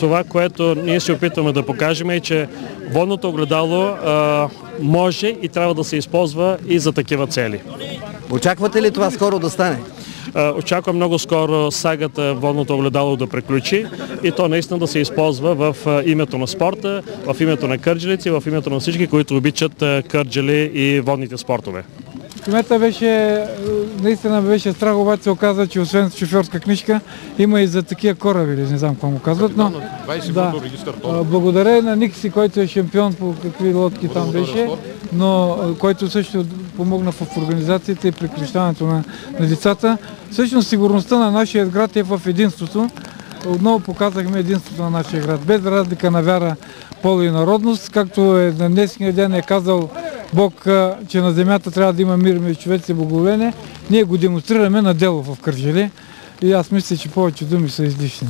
Това, което ние се опитваме да покажем е, че водното огледало може и трябва да се използва и за такива цели. Очаквате ли това скоро да стане? Очаквам много скоро сагата водното огледало да приключи и то наистина да се използва в името на спорта, в името на кърджалици, в името на всички, които обичат кърджали и водните спортове. Кмета наистина беше страх, обаче се оказа, че освен шофьорска книжка има и за такива кораби, не знам какво му казват, но да, благодаря на Никси, който е шампион по какви лодки там беше, но който също помогна в организацията и прекръщаването на децата. Всъщност сигурността на нашия град е в единството. Отново показахме единството на нашия град, без разлика на вяра, пол и народност, както на днешния ден е казал Бог, че на земята трябва да има мир между човеци и благоволение. Ние го демонстрираме на дело в Кърджали и аз мисля, че повече думи са излишни.